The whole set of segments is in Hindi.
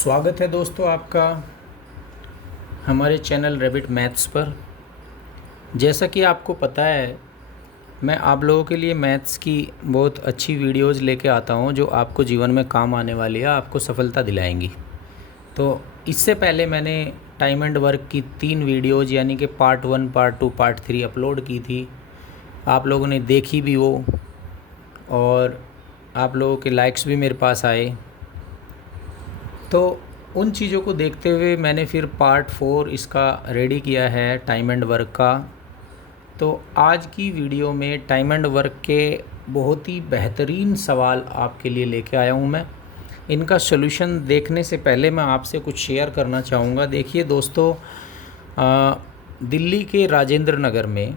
स्वागत है दोस्तों आपका हमारे चैनल रैबिट मैथ्स पर। जैसा कि आपको पता है, मैं आप लोगों के लिए मैथ्स की बहुत अच्छी वीडियोज़ लेके आता हूं जो आपको जीवन में काम आने वाली है, आपको सफलता दिलाएंगी। तो इससे पहले मैंने टाइम एंड वर्क की 3 वीडियोज़ यानी कि पार्ट 1, पार्ट 2, पार्ट 3 अपलोड की थी। आप लोगों ने देखी भी वो और आप लोगों के लाइक्स भी मेरे पास आए। तो उन चीज़ों को देखते हुए मैंने फिर पार्ट 4 इसका रेडी किया है टाइम एंड वर्क का। तो आज की वीडियो में टाइम एंड वर्क के बहुत ही बेहतरीन सवाल आपके लिए लेके आया हूँ मैं। इनका सॉल्यूशन देखने से पहले मैं आपसे कुछ शेयर करना चाहूँगा। देखिए दोस्तों, दिल्ली के राजेंद्र नगर में,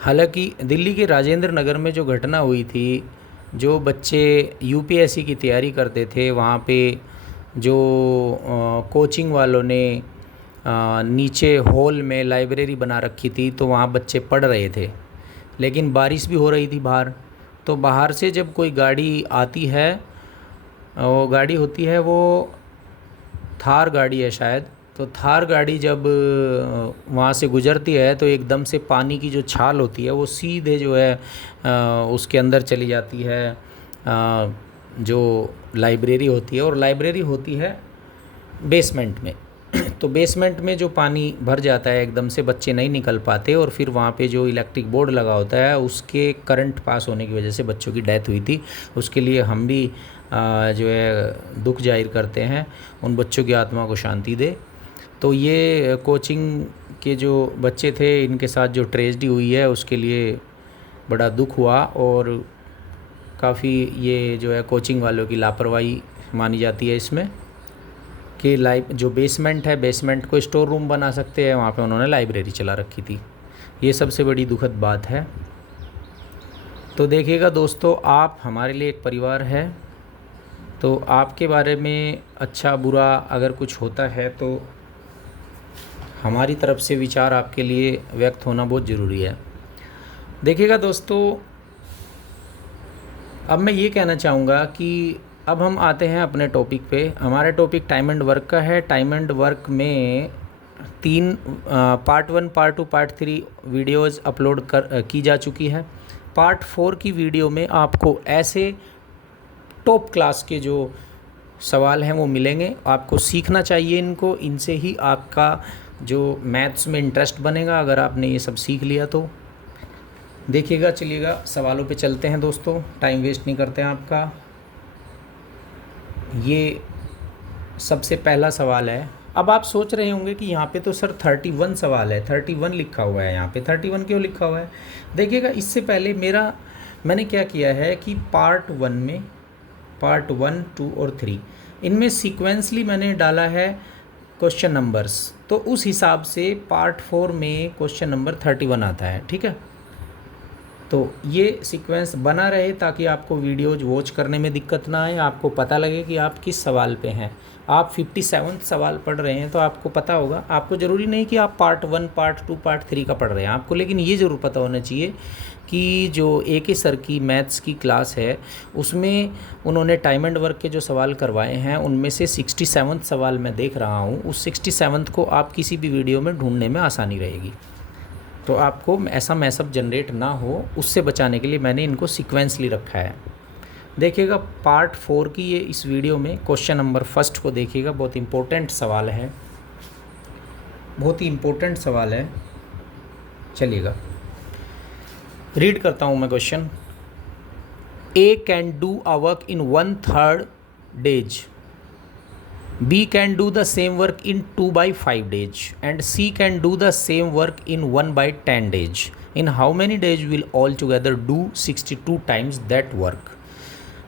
हालांकि दिल्ली के राजेंद्र नगर में जो घटना हुई थी, जो बच्चे यूपीएससी की तैयारी करते थे, वहाँ पे जो कोचिंग वालों ने नीचे हॉल में लाइब्रेरी बना रखी थी, तो वहाँ बच्चे पढ़ रहे थे, लेकिन बारिश भी हो रही थी बाहर। तो बाहर से जब कोई गाड़ी आती है, वो गाड़ी होती है, वो थार गाड़ी है शायद, तो थार गाड़ी जब वहाँ से गुज़रती है तो एकदम से पानी की जो छाल होती है वो सीधे जो है उसके अंदर चली जाती है, जो लाइब्रेरी होती है। और लाइब्रेरी होती है बेसमेंट में। तो बेसमेंट में जो पानी भर जाता है एकदम से, बच्चे नहीं निकल पाते, और फिर वहाँ पे जो इलेक्ट्रिक बोर्ड लगा होता है उसके करंट पास होने की वजह से बच्चों की डेथ हुई थी। उसके लिए हम भी जो है दुख जाहिर करते हैं, उन बच्चों की आत्मा को शांति दे। तो ये कोचिंग के जो बच्चे थे, इनके साथ जो ट्रेजेडी हुई है उसके लिए बड़ा दुख हुआ, और काफ़ी ये जो है कोचिंग वालों की लापरवाही मानी जाती है इसमें कि जो बेसमेंट है, बेसमेंट को स्टोर रूम बना सकते हैं, वहाँ पे उन्होंने लाइब्रेरी चला रखी थी। ये सबसे बड़ी दुखद बात है। तो देखिएगा दोस्तों, आप हमारे लिए एक परिवार है, तो आपके बारे में अच्छा बुरा अगर कुछ होता है तो हमारी तरफ से विचार आपके लिए व्यक्त होना बहुत ज़रूरी है। देखिएगा दोस्तों, अब मैं ये कहना चाहूँगा कि अब हम आते हैं अपने टॉपिक पे। हमारा टॉपिक टाइम एंड वर्क का है। टाइम एंड वर्क में 3 part 1, part 2, part 3 videos upload की जा चुकी है। पार्ट 4 की वीडियो में आपको ऐसे टॉप क्लास के जो सवाल हैं वो मिलेंगे। आपको सीखना चाहिए इनको, इनसे ही आपका जो मैथ्स में इंटरेस्ट बनेगा, अगर आपने ये सब सीख लिया तो। देखिएगा, चलिएगा सवालों पे चलते हैं दोस्तों, टाइम वेस्ट नहीं करते हैं आपका। ये सबसे पहला सवाल है। अब आप सोच रहे होंगे कि यहाँ पे तो सर 31 सवाल है, 31 लिखा हुआ है, यहाँ पे 31 क्यों लिखा हुआ है? देखिएगा, इससे पहले मैंने क्या किया है कि पार्ट 1 में पार्ट 1, 2 और 3 इनमें सीक्वेंसली मैंने डाला है क्वेश्चन नंबर्स, तो उस हिसाब से पार्ट 4 में क्वेश्चन नंबर 31 आता है। ठीक है, तो ये सीक्वेंस बना रहे ताकि आपको वीडियोज वॉच करने में दिक्कत ना आए, आपको पता लगे कि आप किस सवाल पे हैं। आप 57 सवाल पढ़ रहे हैं तो आपको पता होगा, आपको ज़रूरी नहीं कि आप पार्ट 1, पार्ट 2, पार्ट 3 का पढ़ रहे हैं आपको, लेकिन ये ज़रूर पता होना चाहिए कि जो AK सर की मैथ्स की क्लास है उसमें उन्होंने टाइम एंड वर्क के जो सवाल करवाए हैं उनमें से 67 सवाल मैं देख रहा हूँ। उस 67 को आप किसी भी वीडियो में ढूंढने में आसानी रहेगी। तो आपको ऐसा मैसअप जनरेट ना हो, उससे बचाने के लिए मैंने इनको सीक्वेंसली रखा है। देखिएगा, पार्ट 4 की ये इस वीडियो में क्वेश्चन नंबर फर्स्ट को देखिएगा। बहुत इम्पोर्टेंट सवाल है, बहुत ही इम्पोर्टेंट सवाल है। चलिएगा, रीड करता हूँ मैं question. A can do a work in 1/3 days, B can do the same work in 2/5 days, and C can do the same work in 1/10 days. In how many days will all together do 62 times that work?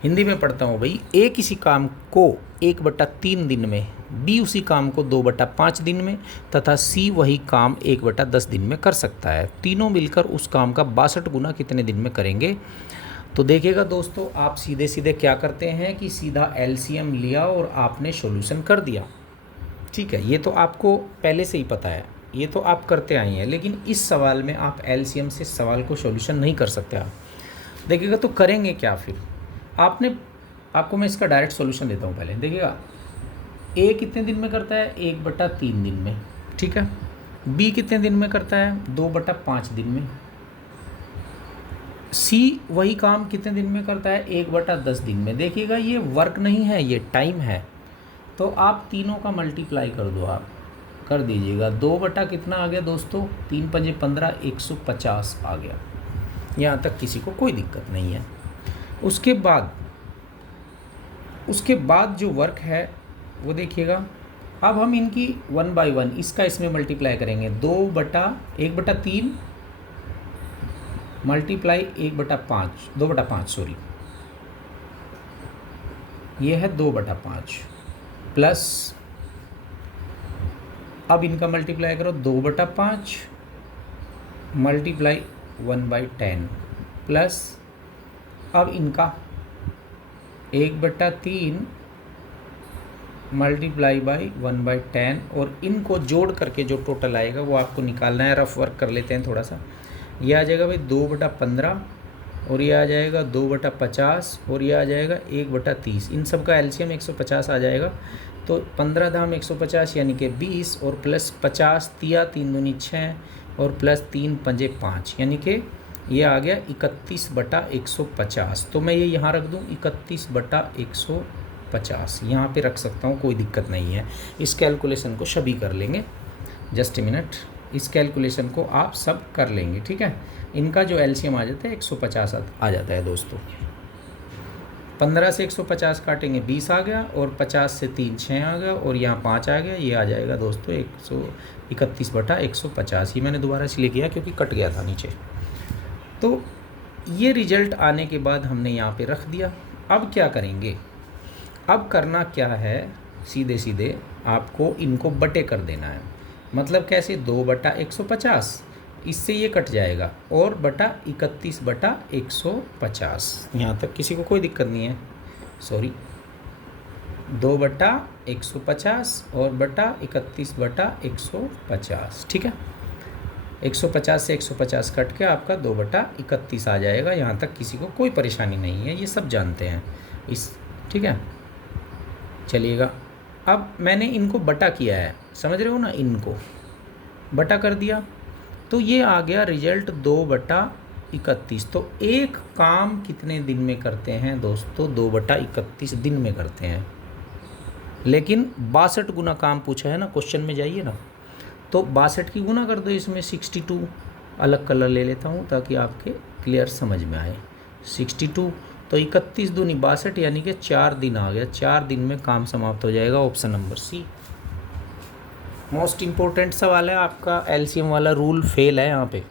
Hindi में पढ़ता हूँ भाई। A किसी काम को 1/3 दिन में, B उसी काम को 2/5 दिन में, तथा C वही काम 1/10 दिन में कर सकता है। तीनों मिलकर उस काम का 62 गुना कितने दिन में करेंगे? तो देखिएगा दोस्तों, आप सीधे सीधे क्या करते हैं कि सीधा LCM लिया और आपने सॉल्यूशन कर दिया। ठीक है, ये तो आपको पहले से ही पता है, ये तो आप करते आए हैं, लेकिन इस सवाल में आप LCM से सवाल को सॉल्यूशन नहीं कर सकते आप। देखिएगा, तो करेंगे क्या फिर? आपको मैं इसका डायरेक्ट सॉल्यूशन देता हूँ। पहले देखिएगा, ए कितने दिन में करता है? 1/3 दिन में, ठीक है। बी कितने दिन में करता है? 2/5 दिन में। सी वही काम कितने दिन में करता है? 1/10 दिन में। देखिएगा ये वर्क नहीं है, ये टाइम है। तो आप तीनों का मल्टीप्लाई कर दो, आप कर दीजिएगा। 2 बटा कितना आ गया दोस्तों? 3 पंजे 15, 150 आ गया। यहाँ तक किसी को कोई दिक्कत नहीं है। उसके बाद जो वर्क है वो देखिएगा। अब हम इनकी 1 बाई 1 इसका इसमें मल्टीप्लाई करेंगे। 1/3 मल्टीप्लाई 2/5 सॉरी, ये है 2/5 प्लस, अब इनका मल्टीप्लाई करो 2/5 मल्टीप्लाई 1/10 प्लस, अब इनका 1/3 मल्टीप्लाई बाई 1/10 और इनको जोड़ करके जो टोटल आएगा वो आपको निकालना है। रफ वर्क कर लेते हैं थोड़ा सा। ये आ जाएगा भाई 2/15 और ये आ जाएगा 2/50 और ये आ जाएगा 1/30। इन सब का एलसीएम 150 आ जाएगा। तो 15 धाम 150 यानी कि 20 और प्लस 50, 3 दूनी 6 और प्लस 3 पंजे 5 यानी कि ये आ गया 31/150। तो मैं ये यहाँ रख दूँ 31/150, यहाँ पे रख सकता हूँ, कोई दिक्कत नहीं है। इस कैलकुलेशन को सभी कर लेंगे। जस्ट ए मिनट, इस कैलकुलेशन को आप सब कर लेंगे, ठीक है। इनका जो एलसीएम आ जाता है 150 आ जाता है दोस्तों। 15 से 150 काटेंगे 20 आ गया और 50 से 3 6 आ गया और यहाँ 5 आ गया। ये आ जाएगा दोस्तों 131/150। ये मैंने दोबारा इसलिए किया क्योंकि कट गया था नीचे। तो ये रिजल्ट आने के बाद हमने यहाँ पे रख दिया। अब क्या करेंगे? अब करना क्या है, सीधे सीधे आपको इनको बटे कर देना है। मतलब कैसे? 2/150, इससे ये कट जाएगा और बटा 31/150। यहाँ तक किसी को कोई दिक्कत नहीं है? सॉरी, 2/150 और बटा 31/150, ठीक है। 150 से 150 कट के आपका 2/31 आ जाएगा। यहाँ तक किसी को कोई परेशानी नहीं है, ये सब जानते हैं ठीक है। चलिएगा, अब मैंने इनको बटा किया है, समझ रहे हो ना, इनको बटा कर दिया तो ये आ गया रिजल्ट 2/31। तो एक काम कितने दिन में करते हैं दोस्तों? 2/31 दिन में करते हैं। लेकिन 62 गुना काम पूछा है ना क्वेश्चन में, जाइए ना, तो 62 की गुना कर दो इसमें। 62 अलग कलर ले लेता हूँ ताकि आपके क्लियर समझ में आए। 62 तो 31 दूनी 62 यानी कि 4 दिन आ गया। 4 दिन में काम समाप्त हो जाएगा। Option number C most important सवाल है आपका। एलसीएम वाला रूल फेल है यहाँ पे,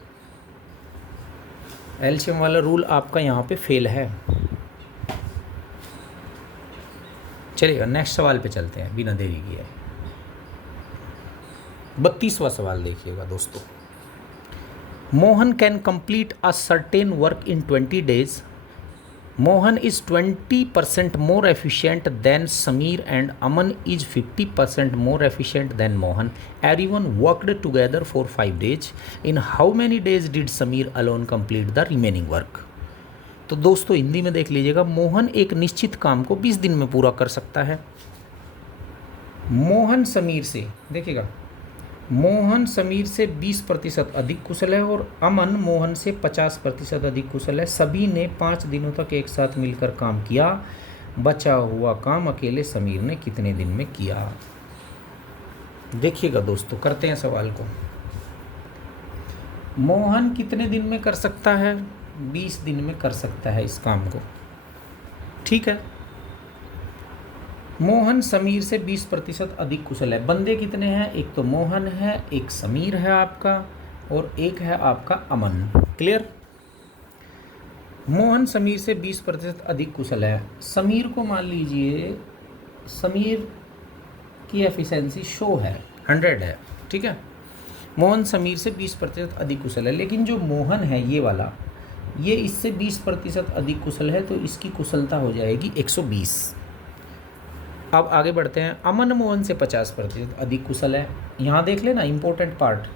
एलसीएम वाला रूल आपका यहाँ पे फेल है। चलिएगा नेक्स्ट सवाल पे चलते हैं बिना देरी किए। 32वां सवाल देखिएगा दोस्तों। Mohan can complete a certain work in 20 days. Mohan is 20% more efficient than Sameer and Aman is 50% more efficient than Mohan. Everyone worked together for 5 days. In how many days did Sameer alone complete the remaining work? तो दोस्तों हिंदी में देख लीजिएगा। मोहन एक निश्चित काम को 20 दिन में पूरा कर सकता है। मोहन समीर से, देखिएगा, मोहन समीर से 20% अधिक कुशल है और अमन मोहन से 50% अधिक कुशल है। सभी ने 5 दिनों तक एक साथ मिलकर काम किया। बचा हुआ काम अकेले समीर ने कितने दिन में किया? देखिएगा दोस्तों, करते हैं सवाल को। मोहन कितने दिन में कर सकता है? 20 दिन में कर सकता है इस काम को, ठीक है। मोहन समीर से 20% अधिक कुशल है। बंदे कितने हैं? एक तो मोहन है, एक समीर है आपका और एक है आपका अमन। क्लियर? मोहन समीर से 20% अधिक कुशल है। समीर को मान लीजिए, समीर की एफिशिएंसी शो है 100 है, ठीक है। मोहन समीर से 20% अधिक कुशल है, लेकिन जो मोहन है ये वाला, ये इससे 20% अधिक कुशल है, तो इसकी कुशलता हो जाएगी 120। अब आगे बढ़ते हैं। अमन मोहन से 50% अधिक कुशल है। यहाँ देख लेना इंपॉर्टेंट पार्ट।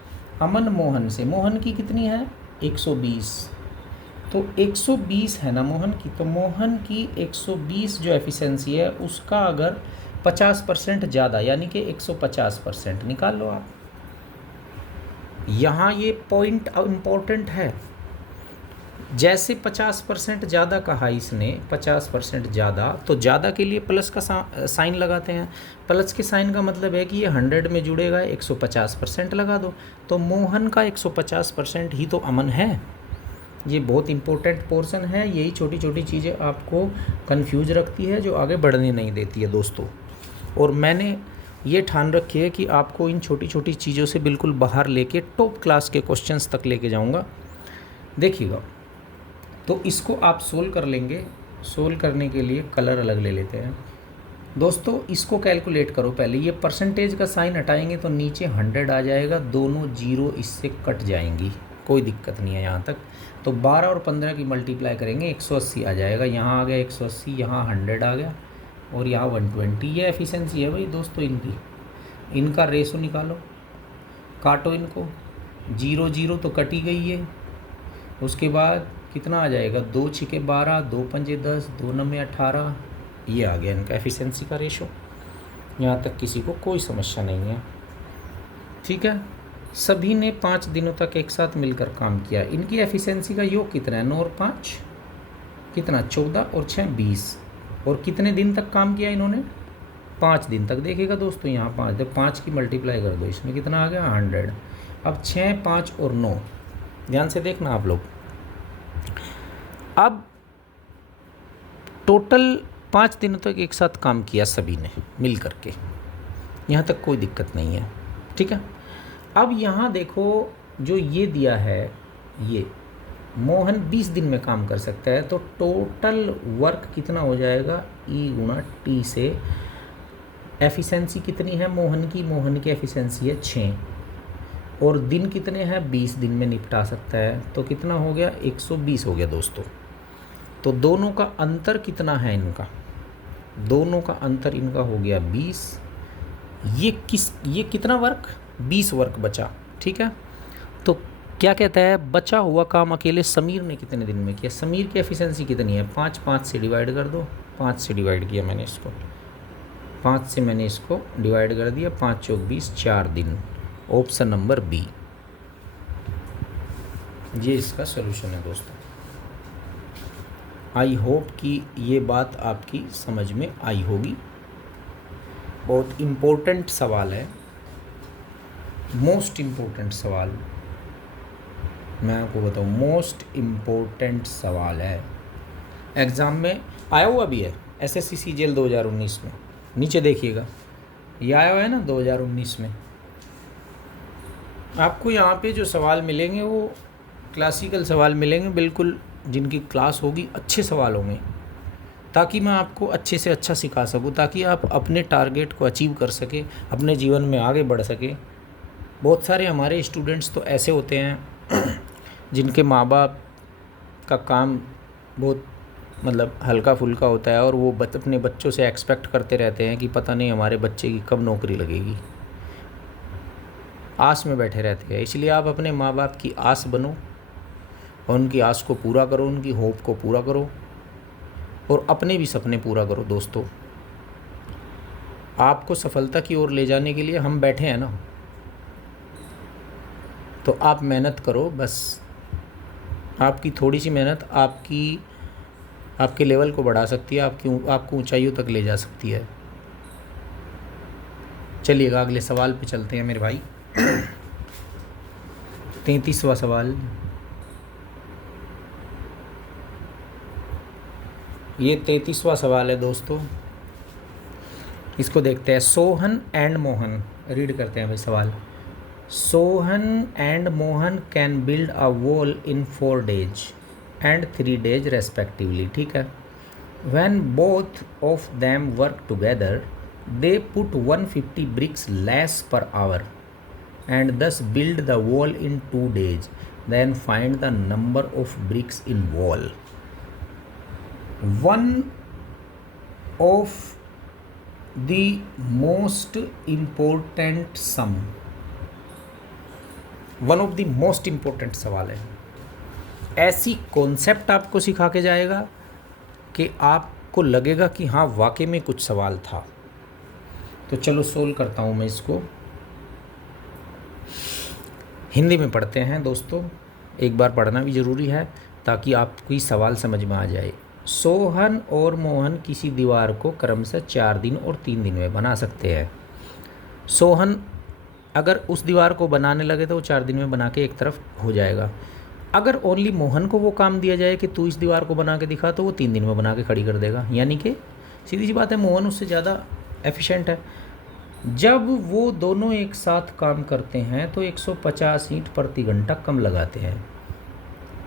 अमन मोहन से, मोहन की कितनी है? 120। तो 120 है ना मोहन की, तो मोहन की 120 जो एफिशिएंसी है उसका अगर 50% ज़्यादा, यानी कि 150% निकाल लो आप। यहाँ ये पॉइंट इम्पोर्टेंट है। जैसे 50% ज़्यादा कहा इसने, 50% ज़्यादा, तो ज़्यादा के लिए प्लस का साइन लगाते हैं। प्लस के साइन का मतलब है कि ये 100 में जुड़ेगा, 150% लगा दो। तो मोहन का 150% ही तो अमन है। ये बहुत इंपॉर्टेंट पोर्शन है। यही छोटी छोटी चीज़ें आपको कंफ्यूज रखती है, जो आगे बढ़ने नहीं देती है दोस्तों। और मैंने ये ठान रखी है कि आपको इन छोटी छोटी चीज़ों से बिल्कुल बाहर लेके टॉप क्लास के क्वेश्चंस तक लेके जाऊंगा। देखिएगा, तो इसको आप सोल्व कर लेंगे। सोल्व करने के लिए कलर अलग ले लेते हैं दोस्तों। इसको कैलकुलेट करो पहले। ये परसेंटेज का साइन हटाएंगे तो नीचे 100 आ जाएगा, दोनों जीरो इससे कट जाएंगी, कोई दिक्कत नहीं है यहाँ तक। तो 12 और 15 की मल्टीप्लाई करेंगे, 180 आ जाएगा। यहाँ आ गया 180, यहाँ 100 आ गया, और यहाँ 120। ये एफिशिएंसी है भाई दोस्तों इनकी। इनका रेशो निकालो, काटो इनको, 0 0 तो कटी गई है। उसके बाद कितना आ जाएगा, 2 6 12, 2 5 10, 2 9 18। ये आ गया इनका एफिशिएंसी का रेशो। यहाँ तक किसी को कोई समस्या नहीं है, ठीक है। सभी ने 5 दिनों तक एक साथ मिलकर काम किया। इनकी एफिशिएंसी का योग कितना है, 9 और 5 कितना, 14 और 6 20। और कितने दिन तक काम किया इन्होंने, 5 दिन तक। देखिएगा दोस्तों, यहाँ 5, जब 5 की मल्टीप्लाई कर दो, इसमें कितना आ गया, 100। अब 6 5 और 9, ध्यान से देखना आप लोग। अब टोटल 5 दिनों तक एक साथ काम किया सभी ने मिल करके, यहाँ तक कोई दिक्कत नहीं है, ठीक है। अब यहाँ देखो, जो ये दिया है, ये मोहन 20 दिन में काम कर सकता है, तो टोटल वर्क कितना हो जाएगा, E गुणा T से। एफिशिएंसी कितनी है मोहन की एफिशिएंसी है 6, और दिन कितने हैं, 20 दिन में निपटा सकता है। तो कितना हो गया, 120 हो गया दोस्तों। तो दोनों का अंतर कितना है इनका, दोनों का अंतर इनका हो गया 20। ये कितना वर्क, 20 वर्क बचा, ठीक है। तो क्या कहता है, बचा हुआ काम अकेले समीर ने कितने दिन में किया। समीर की एफिशिएंसी कितनी है, 5 5 से डिवाइड कर दो। 5 से डिवाइड किया मैंने इसको, 5 से मैंने इसको डिवाइड कर दिया, 5 चौक 20, 4 दिन। ऑप्शन नंबर बी, ये इसका सॉल्यूशन है दोस्तों। आई होप कि ये बात आपकी समझ में आई होगी। बहुत इम्पोर्टेंट सवाल है, मोस्ट इम्पोर्टेंट सवाल, मैं आपको बताऊँ, मोस्ट इम्पोर्टेंट सवाल है। एग्ज़ाम में आया हुआ भी है, एसएससी सीजीएल 2019 में। नीचे देखिएगा, ये आया हुआ है ना 2019 में। आपको यहाँ पे जो सवाल मिलेंगे वो क्लासिकल सवाल मिलेंगे, बिल्कुल जिनकी क्लास होगी, अच्छे सवाल होंगे, ताकि मैं आपको अच्छे से अच्छा सिखा सकूँ, ताकि आप अपने टारगेट को अचीव कर सके, अपने जीवन में आगे बढ़ सके। बहुत सारे हमारे स्टूडेंट्स तो ऐसे होते हैं जिनके माँ बाप का काम बहुत मतलब हल्का फुल्का होता है, और वो अपने बच्चों से एक्सपेक्ट करते रहते हैं कि पता नहीं हमारे बच्चे की कब नौकरी लगेगी, आस में बैठे रहते हैं। इसलिए आप अपने माँ बाप की आस बनो, और उनकी आस को पूरा करो, उनकी होप को पूरा करो, और अपने भी सपने पूरा करो दोस्तों। आपको सफलता की ओर ले जाने के लिए हम बैठे हैं ना, तो आप मेहनत करो बस। आपकी थोड़ी सी मेहनत आपके लेवल को बढ़ा सकती है, आपको ऊंचाइयों तक ले जा सकती है। चलिएगा अगले सवाल पे चलते हैं मेरे भाई। 33वां सवाल, ये 33वां सवाल है दोस्तों। इसको देखते हैं। सोहन एंड मोहन, रीड करते हैं भाई सवाल। Sohan and Mohan can build a wall in 4 days and 3 days respectively, ठीक है। When both of them work together they put 150 bricks less per hour and thus build the wall in 2 days. Then find the number of bricks in wall. One of the most important sum, one of the most important सवाल है। ऐसी कॉन्सेप्ट आपको सिखा के जाएगा कि आपको लगेगा कि हाँ वाकई में कुछ सवाल था। तो चलो सोल्व करता हूँ मैं इसको। हिंदी में पढ़ते हैं दोस्तों, एक बार पढ़ना भी ज़रूरी है ताकि आपको सवाल समझ में आ जाए। सोहन और मोहन किसी दीवार को क्रमशः 4 दिन और 3 दिन में बना सकते हैं। सोहन अगर उस दीवार को बनाने लगे तो वो 4 दिन में बना के एक तरफ हो जाएगा। अगर ओनली मोहन को वो काम दिया जाए कि तू इस दीवार को बना के दिखा, तो वो 3 दिन में बना के खड़ी कर देगा। यानी कि सीधी सी बात है, मोहन उससे ज़्यादा एफिशिएंट है। जब वो दोनों एक साथ काम करते हैं तो 150 ईंट प्रति घंटा कम लगाते हैं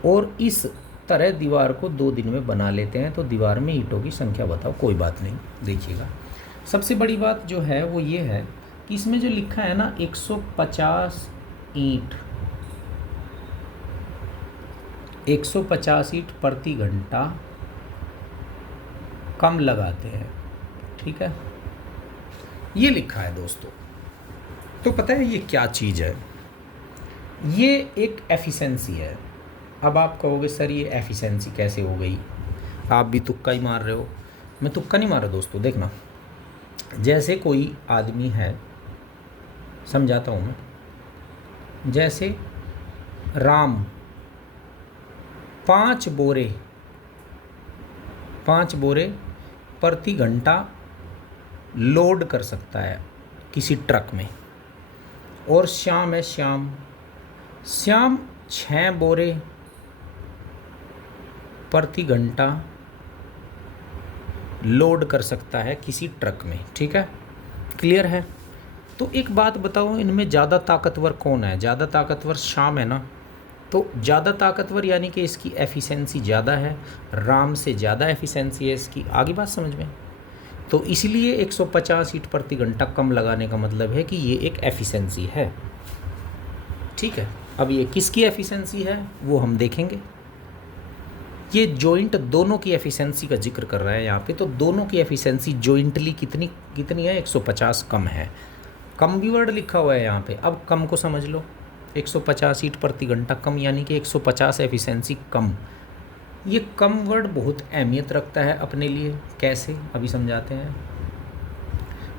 और इस तरह दीवार को 2 दिन में बना लेते हैं। तो दीवार में ईंटों की संख्या बताओ। कोई बात नहीं, देखिएगा सबसे बड़ी बात जो है वो ये है कि इसमें जो लिखा है ना 150 ईंट 150 ईंट प्रति घंटा कम लगाते हैं, ठीक है, ये लिखा है दोस्तों। तो पता है ये क्या चीज़ है? ये एक एफिशिएंसी है। अब आप कहोगे सर ये एफिशिएंसी कैसे हो गई? आप भी तुक्का ही मार रहे हो। मैं तुक्का नहीं मार रहा दोस्तों, देखना। जैसे कोई आदमी है, समझाता हूँ मैं। जैसे राम 5 बोरे प्रति घंटा लोड कर सकता है किसी ट्रक में, और श्याम है श्याम 6 बोरे प्रति घंटा लोड कर सकता है किसी ट्रक में, ठीक है, क्लियर है? तो एक बात बताओ, इनमें ज़्यादा ताकतवर कौन है? ज़्यादा ताकतवर श्याम है ना। तो ज़्यादा ताकतवर यानी कि इसकी एफिशिएंसी ज़्यादा है, राम से ज़्यादा एफिशिएंसी है इसकी। आगे बात समझ में? तो इसलिए 150 ईंट प्रति घंटा कम लगाने का मतलब है कि ये एक एफिशिएंसी है, ठीक है। अब ये किसकी एफिशिएंसी है वो हम देखेंगे। ये जॉइंट दोनों की एफिशिएंसी का जिक्र कर रहा है यहाँ पे। तो दोनों की एफिशिएंसी जॉइंटली कितनी है? 150 कम है। कम भी वर्ड लिखा हुआ है यहाँ पे। अब कम को समझ लो, 150 ईंट प्रति घंटा कम यानी कि 150 एफिशिएंसी कम। ये कम वर्ड बहुत अहमियत रखता है अपने लिए। कैसे? अभी समझाते हैं।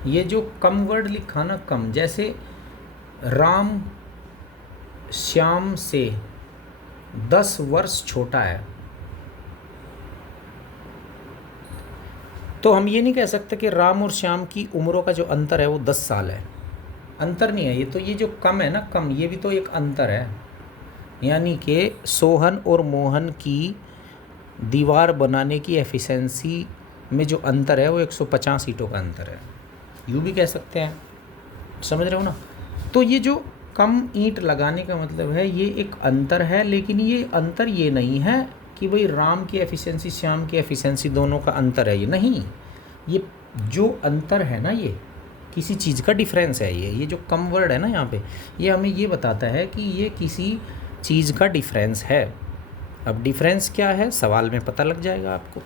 ये जो कम वर्ड लिखा ना, कम, जैसे राम श्याम से 10 वर्ष छोटा है, तो हम ये नहीं कह सकते कि राम और श्याम की उम्रों का जो अंतर है वो 10 साल है। अंतर नहीं है ये। तो ये जो कम है ना, कम, ये भी तो एक अंतर है। यानी कि सोहन और मोहन की दीवार बनाने की एफिशिएंसी में जो अंतर है वो 150 ईंटों का अंतर है, यूँ भी कह सकते हैं। समझ रहे हो ना? तो ये जो कम ईंट लगाने का मतलब है ये एक अंतर है, लेकिन ये अंतर ये नहीं है कि भाई राम की एफिशिएंसी श्याम की एफिशिएंसी दोनों का अंतर है। ये नहीं, ये जो अंतर है ना, ये किसी चीज़ का डिफरेंस है। ये जो कम वर्ड है ना यहाँ पे, ये हमें ये बताता है कि ये किसी चीज़ का डिफरेंस है। अब डिफरेंस क्या है सवाल में पता लग जाएगा आपको।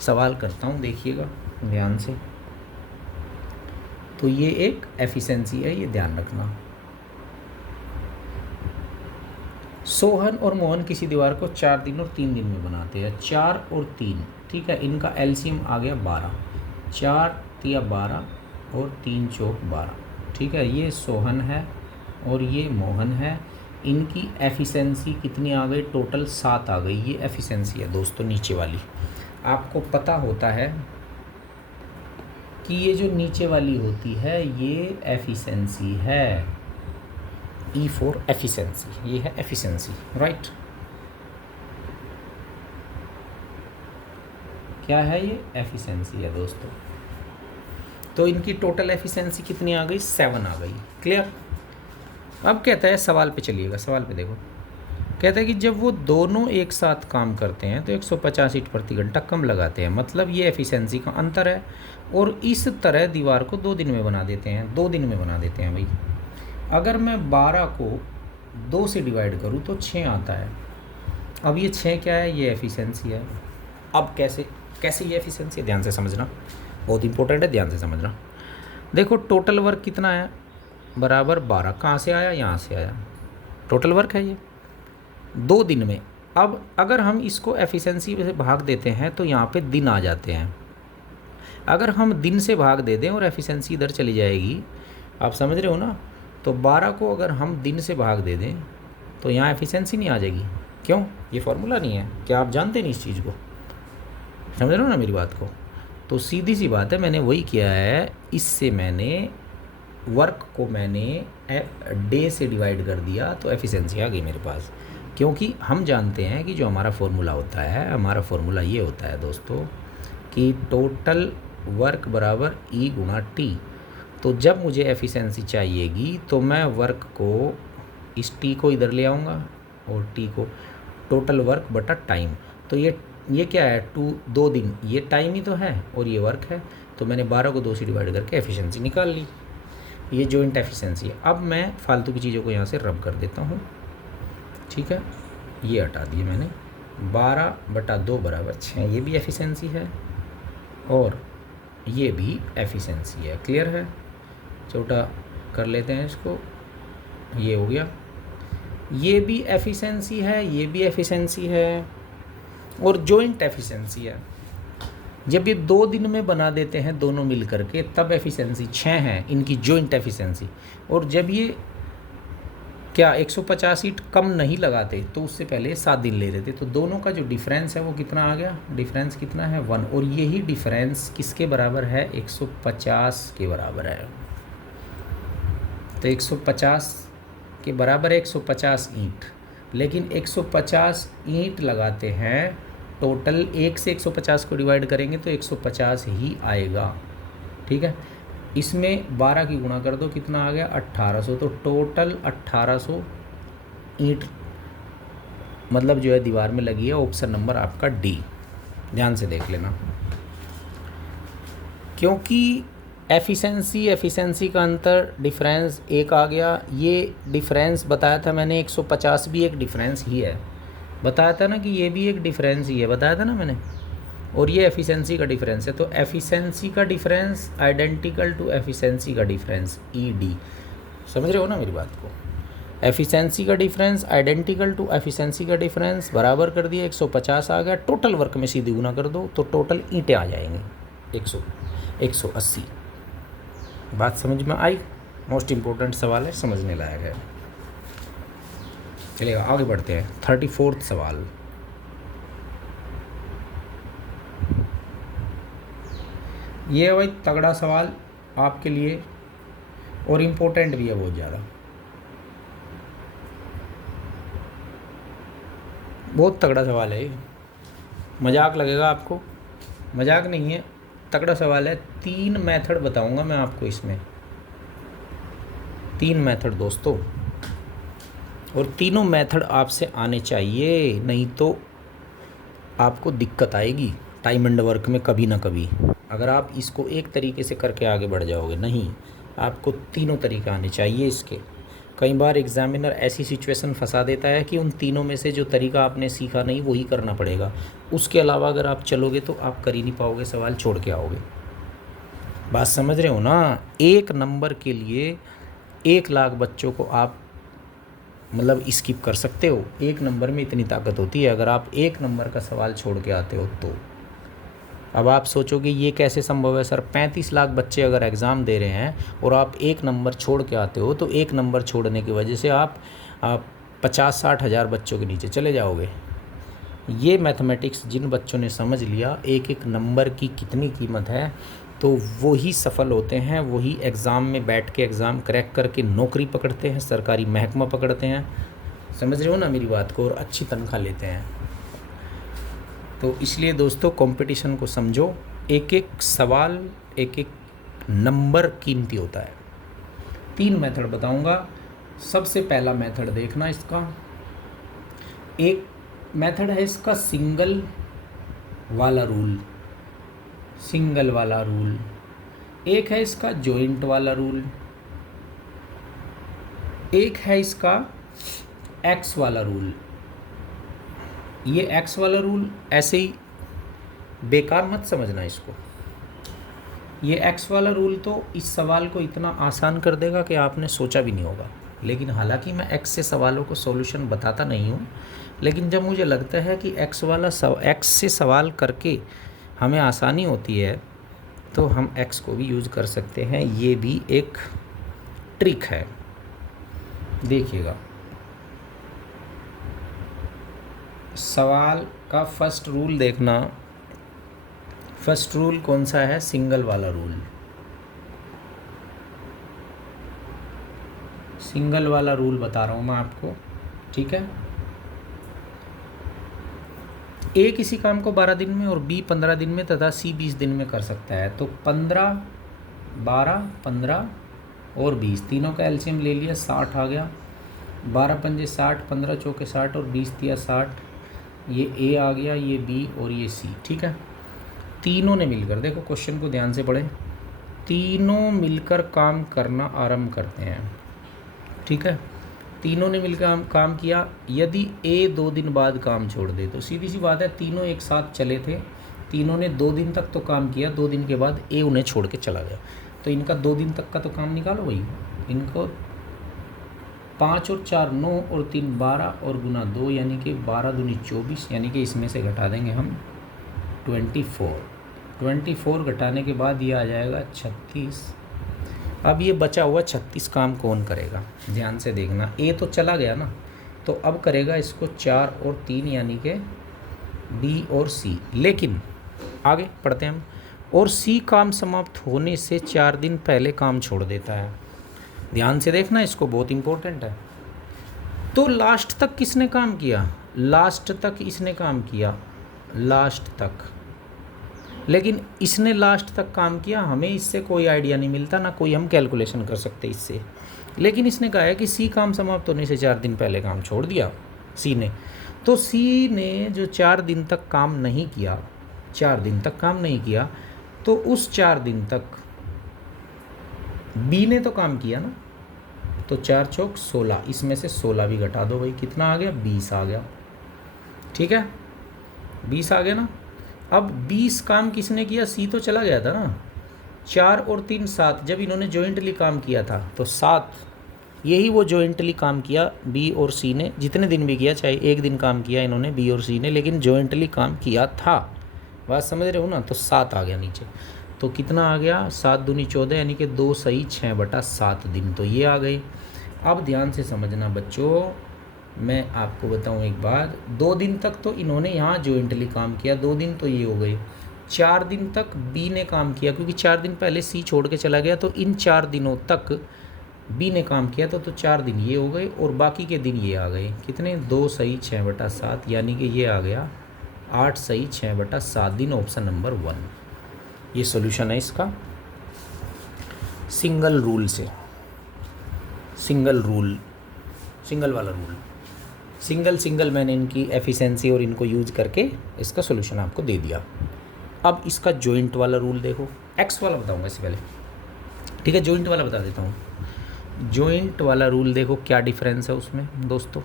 सवाल करता हूँ, देखिएगा ध्यान से। तो ये एक एफिशिएंसी है, ये ध्यान रखना। सोहन और मोहन किसी दीवार को 4 दिन और 3 दिन में बनाते हैं। 4 और 3, ठीक है, इनका एलसीएम आ गया 12। 4 तिया 12 और 3 चौक 12, ठीक है। ये सोहन है और ये मोहन है। इनकी एफिशिएंसी कितनी आ गई? टोटल 7 आ गई। ये एफिशिएंसी है दोस्तों नीचे वाली। आपको पता होता है कि ये जो नीचे वाली होती है ये एफिशिएंसी है। E फॉर एफिशिएंसी, ये है एफिशिएंसी, राइट। क्या है ये? एफिशिएंसी है दोस्तों। तो इनकी टोटल एफिशिएंसी कितनी आ गई? 7 आ गई। क्लियर? अब कहता है, सवाल पे चलिएगा, सवाल पे देखो। कहता है कि जब वो दोनों एक साथ काम करते हैं तो 150 ईंट प्रति घंटा कम लगाते हैं, मतलब ये एफिशिएंसी का अंतर है। और इस तरह दीवार को 2 दिन में बना देते हैं। 2 दिन में बना देते हैं भाई। अगर मैं 12 को 2 से डिवाइड करूँ तो 6 आता है। अब ये 6 क्या है? ये एफिशिएंसी है। अब कैसे ये एफिशिएंसी है? ध्यान से समझना, बहुत इंपॉर्टेंट है, ध्यान से समझना। देखो टोटल वर्क कितना है? बराबर 12। कहाँ से आया? यहाँ से आया। टोटल वर्क है ये 2 दिन में। अब अगर हम इसको एफिशिएंसी से भाग देते हैं तो यहाँ पे दिन आ जाते हैं। अगर हम दिन से भाग दे दें और एफिशिएंसी इधर चली जाएगी, आप समझ रहे हो ना। तो 12 को अगर हम दिन से भाग दे दें तो यहाँ एफिशिएंसी नहीं आ जाएगी। क्यों? ये फार्मूला नहीं है। क्या आप जानते नहीं इस चीज़ को? समझ रहे हो ना मेरी बात को? तो सीधी सी बात है, मैंने वही किया है। इससे मैंने वर्क को मैंने डे से डिवाइड कर दिया तो एफिशिएंसी आ गई मेरे पास। क्योंकि हम जानते हैं कि जो हमारा फार्मूला होता है, हमारा फार्मूला ये होता है दोस्तों कि टोटल वर्क बराबर ई गुणा टी। तो जब मुझे एफिशिएंसी चाहिएगी तो मैं वर्क को, इस टी को इधर ले आऊँगा और टी को टोटल वर्क बटा टाइम। तो ये क्या है, 2 दिन, ये टाइम ही तो है और ये वर्क है। तो मैंने 12 को 2 से डिवाइड करके एफिशिएंसी निकाल ली। ये जॉइंट एफिशिएंसी है। अब मैं फालतू की चीज़ों को यहाँ से रब कर देता हूँ, ठीक है। ये हटा दिए मैंने। 12/2 बराबर 6, ये भी एफिशिएंसी है और ये भी एफिशिएंसी है। क्लियर है? छोटा कर लेते हैं इसको, ये हो गया। ये भी एफिशिएंसी है, ये भी एफिशिएंसी है और जॉइंट एफिशिएंसी है। जब ये 2 दिन में बना देते हैं दोनों मिल करके तब एफिशिएंसी 6 है इनकी जॉइंट एफिशिएंसी। और जब ये क्या 150 ईंट कम नहीं लगाते तो उससे पहले 7 दिन ले लेते। तो दोनों का जो डिफरेंस है वो कितना आ गया? डिफरेंस कितना है? 1। और यही डिफरेंस किसके बराबर है? 150 के बराबर है। तो 150 के बराबर है 150 ईंट। लेकिन 150 ईंट लगाते हैं टोटल। 1 से 150 को डिवाइड करेंगे तो 150 ही आएगा, ठीक है। इसमें 12 की गुणा कर दो, कितना आ गया? 1800। तो टोटल 1800 ईंट मतलब जो है दीवार में लगी है। ऑप्शन नंबर आपका डी। ध्यान से देख लेना, क्योंकि एफिशिएंसी का अंतर डिफरेंस 1 आ गया। ये डिफरेंस बताया था मैंने, 150 भी एक डिफरेंस ही है। बताया था ना कि ये भी एक डिफरेंस ही है, बताया था ना मैंने। और ये एफिशिएंसी का डिफरेंस है। तो एफिशिएंसी का डिफरेंस आइडेंटिकल टू एफिशिएंसी का डिफरेंस, ED। समझ रहे हो ना मेरी बात को? एफिशिएंसी का डिफरेंस आइडेंटिकल टू एफिशिएंसी का डिफरेंस बराबर कर दिया, 150 आ गया। टोटल वर्क में सीधी गुना कर दो तो टोटल ईंटें आ जाएंगे 180। बात समझ में आई? मोस्ट इम्पोर्टेंट सवाल है, समझने लायक है। चलिएगा आगे बढ़ते हैं। 34वां सवाल। ये है भाई तगड़ा सवाल आपके लिए और इम्पोर्टेंट भी है बहुत ज़्यादा। बहुत तगड़ा सवाल है ये। मजाक लगेगा आपको, मजाक नहीं है, तगड़ा सवाल है। 3 मेथड बताऊंगा मैं आपको इसमें, 3 मेथड दोस्तों। और तीनों मेथड आपसे आने चाहिए, नहीं तो आपको दिक्कत आएगी टाइम एंड वर्क में कभी ना कभी। अगर आप इसको एक तरीके से करके आगे बढ़ जाओगे, नहीं, आपको तीनों तरीके आने चाहिए इसके। कई बार एग्जामिनर ऐसी सिचुएशन फंसा देता है कि उन तीनों में से जो तरीका आपने सीखा नहीं वही करना पड़ेगा। उसके अलावा अगर आप चलोगे तो आप कर ही नहीं पाओगे, सवाल छोड़ के आओगे। बात समझ रहे हो ना? 1 नंबर के लिए 1 लाख बच्चों को आप मतलब स्किप कर सकते हो। 1 नंबर में इतनी ताकत होती है। अगर आप 1 नंबर का सवाल छोड़ के आते हो तो अब आप सोचोगे ये कैसे संभव है सर? 35 लाख बच्चे अगर एग्ज़ाम दे रहे हैं और आप 1 नंबर छोड़ के आते हो तो 1 नंबर छोड़ने की वजह से आप 50-60 हज़ार बच्चों के नीचे चले जाओगे। ये मैथमेटिक्स जिन बच्चों ने समझ लिया 1-1 नंबर की कितनी कीमत है, तो वही सफल होते हैं, वही एग्ज़ाम में बैठ के एग्ज़ाम क्रैक करके नौकरी पकड़ते हैं, सरकारी महकमा पकड़ते हैं। समझ रहे हो ना मेरी बात को? और अच्छी तनख्वाह लेते हैं। तो इसलिए दोस्तों कंपटीशन को समझो। 1-1 सवाल, 1-1 नंबर कीमती होता है। 3 मेथड बताऊंगा। सबसे पहला मेथड देखना इसका। एक मेथड है इसका सिंगल वाला रूल, सिंगल वाला रूल। एक है इसका जॉइंट वाला रूल। एक है इसका एक्स वाला रूल। ये एक्स वाला रूल ऐसे ही बेकार मत समझना इसको। ये एक्स वाला रूल तो इस सवाल को इतना आसान कर देगा कि आपने सोचा भी नहीं होगा। लेकिन हालांकि मैं एक्स से सवालों को सॉल्यूशन बताता नहीं हूँ, लेकिन जब मुझे लगता है कि एक्स से सवाल करके हमें आसानी होती है तो हम x को भी यूज़ कर सकते हैं, ये भी एक ट्रिक है। देखिएगा सवाल का फर्स्ट रूल देखना, फर्स्ट रूल कौन सा है? सिंगल वाला रूल। सिंगल वाला रूल बता रहा हूँ मैं आपको, ठीक है। ए किसी काम को 12 दिन में और बी 15 दिन में तथा सी 20 दिन में कर सकता है। तो 15, 12, 15 और 20 तीनों का एलसीएम ले लिया, 60 आ गया। 12 पंजे 60, 15 चौके 60 और 20 दिया 60। ये ए आ गया, ये बी और ये सी, ठीक है। तीनों ने मिलकर, देखो क्वेश्चन को ध्यान से पढ़ें, तीनों मिलकर काम करना आरंभ करते हैं, ठीक है। तीनों ने मिलकर काम किया। यदि ए 2 दिन बाद काम छोड़ दे तो सीधी सी बात है, तीनों एक साथ चले थे, तीनों ने 2 दिन तक तो काम किया, 2 दिन के बाद ए उन्हें छोड़ के चला गया। तो इनका 2 दिन तक का तो काम निकालो भाई। इनको 5 और 4 9 और 3 12 और गुना 2 यानी कि 12 दूनी 24, यानी कि इसमें से घटा देंगे हम 24 घटाने के बाद ये आ जाएगा 36। अब ये बचा हुआ 36 काम कौन करेगा? ध्यान से देखना, ए तो चला गया ना, तो अब करेगा इसको 4 और 3 यानी कि बी और सी। लेकिन आगे पढ़ते हैं हम। और सी काम समाप्त होने से 4 दिन पहले काम छोड़ देता है। ध्यान से देखना, इसको बहुत इंपॉर्टेंट है। तो लास्ट तक किसने काम किया? लास्ट तक इसने काम किया, लास्ट तक। लेकिन इसने लास्ट तक काम किया, हमें इससे कोई आइडिया नहीं मिलता, ना कोई हम कैलकुलेशन कर सकते इससे। लेकिन इसने कहा है कि सी काम समाप्त होने से 4 दिन पहले काम छोड़ दिया सी ने। तो सी ने जो 4 दिन तक काम नहीं किया, 4 दिन तक काम नहीं किया, तो उस 4 दिन तक बी ने तो काम किया ना। तो 4 चौक 16, इसमें से 16 भी घटा दो भाई, कितना आ गया? 20 आ गया, ठीक है। 20 आ गया ना। अब 20 काम किसने किया? सी तो चला गया था ना। 4 और 3 7, जब इन्होंने जॉइंटली काम किया था तो 7, यही वो जॉइंटली काम किया बी और सी ने, जितने दिन भी किया, चाहे एक दिन काम किया इन्होंने बी और सी ने, लेकिन जॉइंटली काम किया था। बात समझ रहे हो ना। तो 7 आ गया नीचे। तो कितना आ गया? 7 दूनी 14 यानी कि 2 सही 6/7 दिन। तो ये आ गए। अब ध्यान से समझना बच्चों, मैं आपको बताऊं एक बात, 2 दिन तक तो इन्होंने यहाँ जॉइंटली काम किया, 2 दिन तो ये हो गए। 4 दिन तक बी ने काम किया, क्योंकि 4 दिन पहले सी छोड़ के चला गया, तो इन 4 दिनों तक बी ने काम किया तो 4 दिन ये हो गए और बाकी के दिन ये आ गए। कितने? 2 सही 6/7 यानी कि ये आ गया 8 सही 6/7 दिन। ऑप्शन नंबर 1 ये सॉल्यूशन है इसका, सिंगल रूल से। सिंगल रूल, सिंगल वाला रूल, सिंगल मैंने इनकी एफिशिएंसी और इनको यूज़ करके इसका सॉल्यूशन आपको दे दिया। अब इसका जॉइंट वाला रूल देखो, एक्स वाला बताऊंगा इससे पहले, ठीक है। जॉइंट वाला बता देता हूँ। जॉइंट वाला रूल देखो क्या डिफरेंस है उसमें दोस्तों।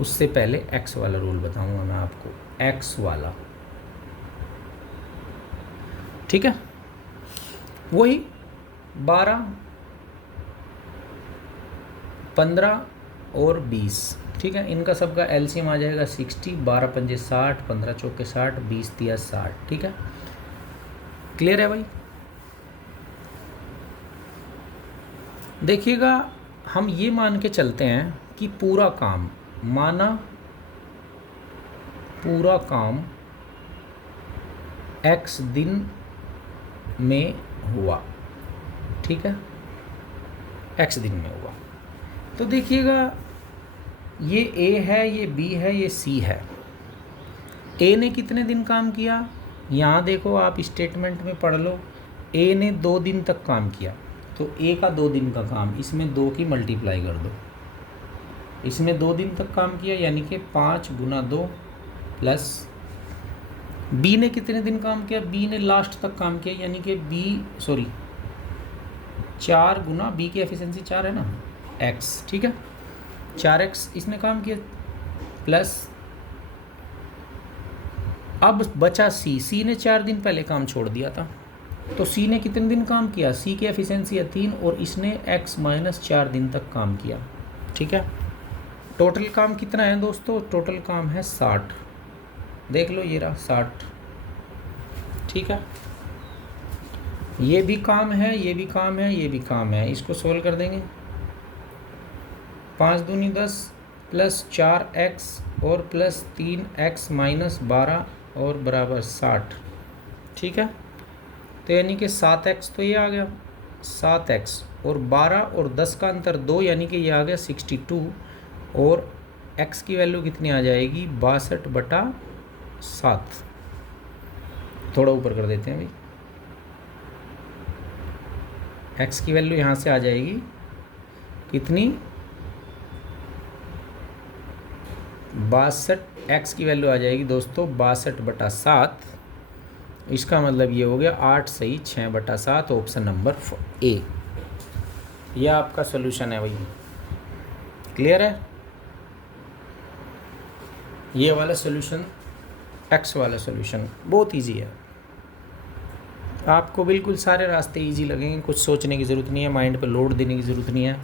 उससे पहले एक्स वाला रूल बताऊंगा मैं आपको, एक्स वाला, ठीक है। वही 12, 15 और 20, ठीक है। इनका सबका एलसीएम आ जाएगा 60। 12 पंजे 60, 15 चौके 60, 20 दिया 60, ठीक है। क्लियर है भाई? देखिएगा, हम ये मान के चलते हैं कि पूरा काम, माना पूरा काम x दिन में हुआ, ठीक है। x दिन में हुआ। तो देखिएगा, ये a है, ये b है, ये c है। a ने कितने दिन काम किया? यहाँ देखो, आप स्टेटमेंट में पढ़ लो। a ने 2 दिन तक काम किया, तो a का 2 दिन का काम, इसमें 2 की मल्टीप्लाई कर दो। इसमें 2 दिन तक काम किया यानी कि 5 गुना 2 प्लस b ने कितने दिन काम किया? b ने लास्ट तक काम किया यानी कि 4 गुना, b की एफिशिएंसी 4 है ना, x, ठीक है। 4x इसने काम किया प्लस, अब बचा c ने 4 दिन पहले काम छोड़ दिया था, तो c ने कितने दिन काम किया? c की एफिशिएंसी है 3 और इसने x - 4 दिन तक काम किया, ठीक है। टोटल काम कितना है दोस्तों? टोटल काम है 60, देख लो ये रहा 60। ठीक है, ये भी काम है, ये भी काम है, ये भी काम है। इसको सोल्व कर देंगे। 5 दूनी 10 प्लस 4x और प्लस 3x माइनस 12 और बराबर 60। ठीक है, तो यानी कि 7x तो ये आ गया 7x, और 12 और 10 का अंतर 2, यानी कि ये आ गया 62, और x की वैल्यू कितनी आ जाएगी 62/7। थोड़ा ऊपर कर देते हैं भाई, x की वैल्यू यहाँ से आ जाएगी कितनी 62, x की वैल्यू आ जाएगी दोस्तों 62/7। इसका मतलब ये हो गया 8 सही 6/7, ऑप्शन नंबर ए। यह आपका सोल्यूशन है भाई। क्लियर है? ये वाला सोल्यूशन, एक्स वाला सोल्यूशन बहुत इजी है। आपको बिल्कुल सारे रास्ते इजी लगेंगे, कुछ सोचने की ज़रूरत नहीं है, माइंड पे लोड देने की ज़रूरत नहीं है।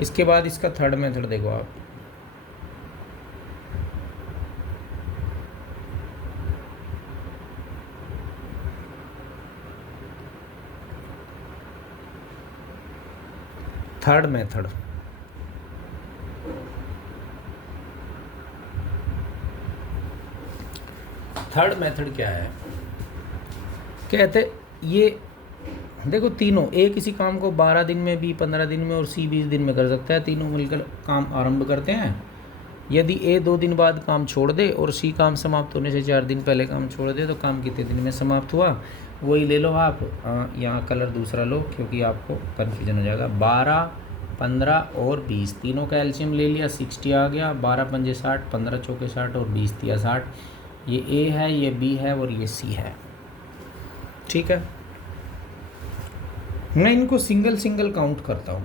इसके बाद इसका थर्ड मेथड देखो आप। थर्ड मेथड, थर्ड मेथड क्या है? कहते ये देखो, तीनों ए किसी काम को 12 दिन में, बी 15 दिन में और सी 20 दिन में कर सकता है। तीनों मिलकर काम आरंभ करते हैं। यदि ए 2 दिन बाद काम छोड़ दे और सी काम समाप्त होने से 4 दिन पहले काम छोड़ दे, तो काम कितने दिन में समाप्त हुआ वही ले लो आप। यहाँ कलर दूसरा लो क्योंकि आपको कन्फ्यूजन हो जाएगा। 12, 15 और 20 तीनों का एलसीएम ले लिया, 60 आ गया। 12 पंजे 60, 15 चौके 60 और 20 तिया 60। ये ए है, ये बी है और ये सी है। ठीक है, मैं इनको सिंगल सिंगल काउंट करता हूँ।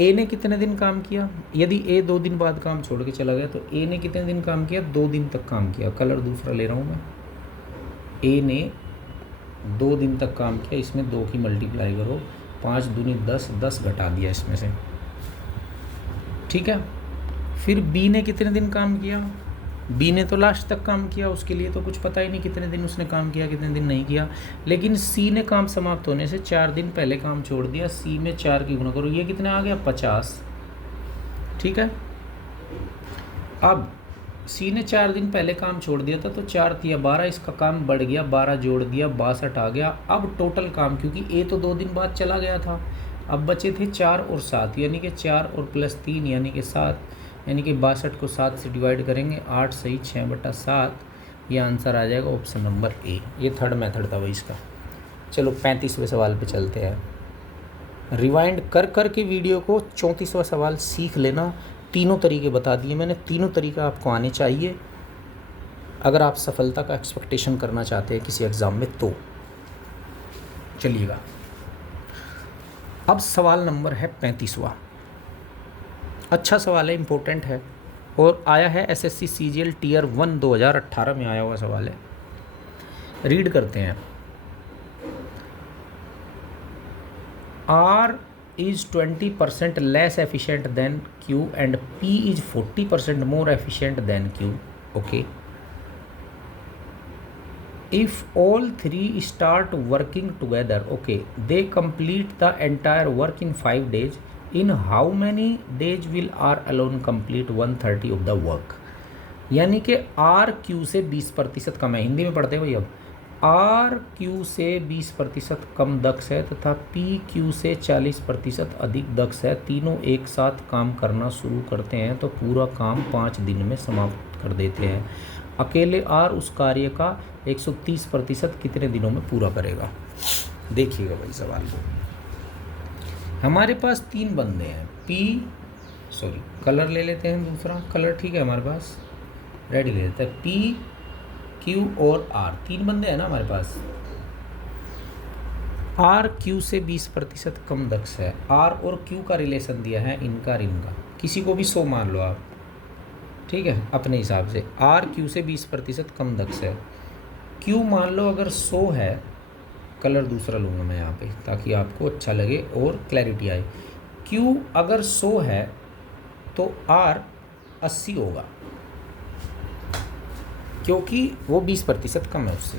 ए ने कितने दिन काम किया? यदि ए 2 दिन बाद काम छोड़ के चला गया तो ए ने कितने दिन काम किया? 2 दिन तक काम किया। कलर दूसरा ले रहा हूँ मैं। ए ने 2 दिन तक काम किया, इसमें 2 की मल्टीप्लाई करो, 5 दूनी 10, 10 घटा दिया इसमें से। ठीक है, फिर बी ने कितने दिन काम किया? बी ने तो लास्ट तक काम किया, उसके लिए तो कुछ पता ही नहीं कितने दिन उसने काम किया, कितने दिन नहीं किया। लेकिन सी ने काम समाप्त होने से 4 दिन पहले काम छोड़ दिया। सी में 4 की गुणा करो, ये कितना आ गया 50। ठीक है, अब सी ने 4 दिन पहले काम छोड़ दिया था, तो 4 तिया 12, इसका काम बढ़ गया, 12 जोड़ दिया 62 आ गया। अब टोटल काम, क्योंकि ए तो 2 दिन बाद चला गया था, अब बचे थे 4 और 7, यानी कि 4 और प्लस 3 यानी कि 7, यानी कि 62 को 7 से डिवाइड करेंगे, 8 सही 6/7। ये आंसर आ जाएगा ऑप्शन नंबर ए। ये थर्ड मेथड था भाई इसका। चलो 35वें सवाल पे चलते हैं। रिवाइंड कर कर के वीडियो को 34वां सवाल सीख लेना। तीनों तरीके बता दिए मैंने, तीनों तरीका आपको आने चाहिए अगर आप सफलता का एक्सपेक्टेशन करना चाहते हैं किसी एग्ज़ाम में। तो चलिएगा, अब सवाल नंबर है 35वां। अच्छा सवाल है, इम्पोर्टेंट है और आया है एसएससी सीजीएल टीयर 1 2018 में आया हुआ सवाल है। रीड करते हैं। R is 20% less efficient than Q and P is 40% more efficient than Q. Okay. If all three start working together, okay, they complete the entire work in 5 days. In how many days will R alone complete 1/30 of the work? यानी कि R Q से 20% कम है। हिंदी में पढ़ते हैं भाई। अब R Q से 20% कम दक्ष है तथा P Q से 40% अधिक दक्ष है। तीनों एक साथ काम करना शुरू करते हैं तो पूरा काम 5 दिन में समाप्त कर देते हैं। अकेले R उस कार्य का 130% कितने दिनों में पूरा करेगा? देखिएगा भाई सवाल को। हमारे पास 3 बंदे हैं। कलर ले लेते हैं, दूसरा कलर ठीक है हमारे पास, रेडी ले लेते हैं। P Q और R, 3 बंदे हैं ना हमारे पास। R Q से 20% कम दक्ष है। R और Q का रिलेशन दिया है इनका और इनका, किसी को भी 100 मान लो आप, ठीक है, अपने हिसाब से। R Q से 20% कम दक्ष है। Q मान लो अगर 100 है, कलर दूसरा लूँगा मैं यहाँ पे ताकि आपको अच्छा लगे और क्लैरिटी आए। Q अगर 100 है तो R 80 होगा। क्योंकि वो 20% कम है उससे,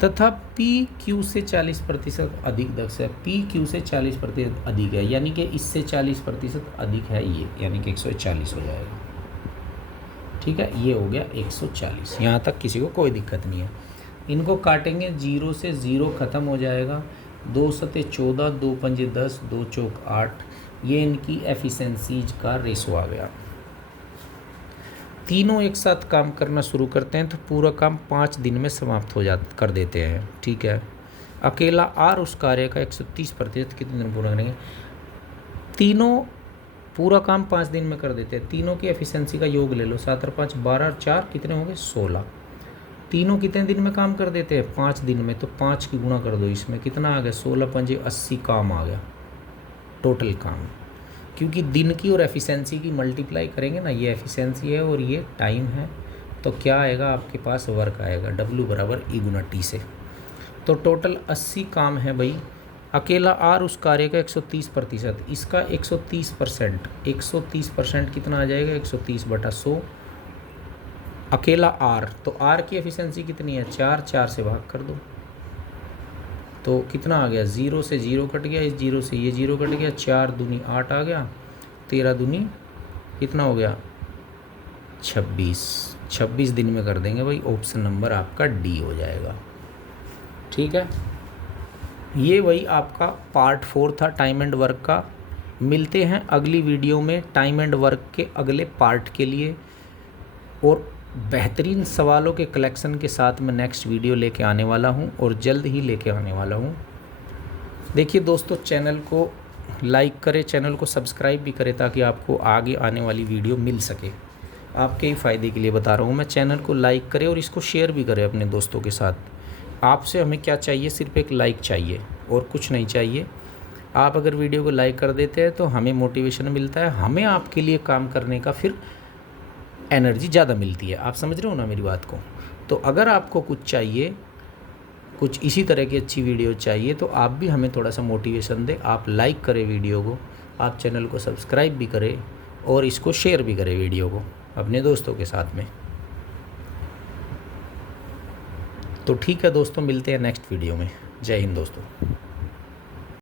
तथा पी क्यू से 40% अधिक दक्ष है। पी क्यू से 40% अधिक है, यानी कि इससे 40% अधिक है ये, यानी कि 140 हो जाएगा। ठीक है, ये हो गया 140। यहाँ तक किसी को कोई दिक्कत नहीं है। इनको काटेंगे, 0 से 0 ख़त्म हो जाएगा। 2 सते 14, 2 पंजे 10, 2 चौक 8, ये इनकी एफिशिएंसीज का रेशो आ गया। तीनों एक साथ काम करना शुरू करते हैं तो पूरा काम 5 दिन में समाप्त हो कर देते हैं। ठीक है, अकेला आर उस कार्य का 130% कितने दिन पूरा करेंगे? तीनों पूरा काम 5 दिन में कर देते हैं। तीनों की एफिशिएंसी का योग ले लो, 7 और 5 12 और 4 कितने होंगे? 16। तीनों कितने दिन में काम कर देते हैं? 5 दिन में। तो 5 की गुणा कर दो, इसमें कितना आ गया? 16 पंजे 80 काम आ गया, टोटल काम। क्योंकि दिन की और एफिशिएंसी की मल्टीप्लाई करेंगे ना, ये एफिशिएंसी है और ये टाइम है, तो क्या आएगा आपके पास? वर्क आएगा, W बराबर E गुना T से। तो टोटल 80 काम है भाई। अकेला आर उस कार्य का 130%, इसका 130%, 130% कितना आ जाएगा? 130/100 अकेला आर। तो आर की एफिशिएंसी कितनी है? 4, 4 से भाग कर दो तो कितना आ गया? 0 से 0 कट गया, इस 0 से ये 0 कट गया, 4 दूनी 8 आ गया, 13 दूनी कितना हो गया? 26। 26 दिन में कर देंगे भाई, ऑप्शन नंबर आपका डी हो जाएगा। ठीक है, ये वही आपका पार्ट 4 था टाइम एंड वर्क का। मिलते हैं अगली वीडियो में टाइम एंड वर्क के अगले पार्ट के लिए, और बेहतरीन सवालों के कलेक्शन के साथ मैं नेक्स्ट वीडियो लेके आने वाला हूं, और जल्द ही लेके आने वाला हूं। देखिए दोस्तों, चैनल को लाइक करें, चैनल को सब्सक्राइब भी करें, ताकि आपको आगे आने वाली वीडियो मिल सके। आपके ही फ़ायदे के लिए बता रहा हूं मैं। चैनल को लाइक करें और इसको शेयर भी करें अपने दोस्तों के साथ। आपसे हमें क्या चाहिए? सिर्फ एक लाइक चाहिए और कुछ नहीं चाहिए। आप अगर वीडियो को लाइक कर देते हैं तो हमें मोटिवेशन मिलता है, हमें आपके लिए काम करने का फिर एनर्जी ज़्यादा मिलती है। आप समझ रहे हो ना मेरी बात को? तो अगर आपको कुछ चाहिए, कुछ इसी तरह की अच्छी वीडियो चाहिए, तो आप भी हमें थोड़ा सा मोटिवेशन दें। आप लाइक करें वीडियो को, आप चैनल को सब्सक्राइब भी करें, और इसको शेयर भी करें वीडियो को अपने दोस्तों के साथ में। तो ठीक है दोस्तों, मिलते हैं नेक्स्ट वीडियो में। जय हिंद दोस्तों।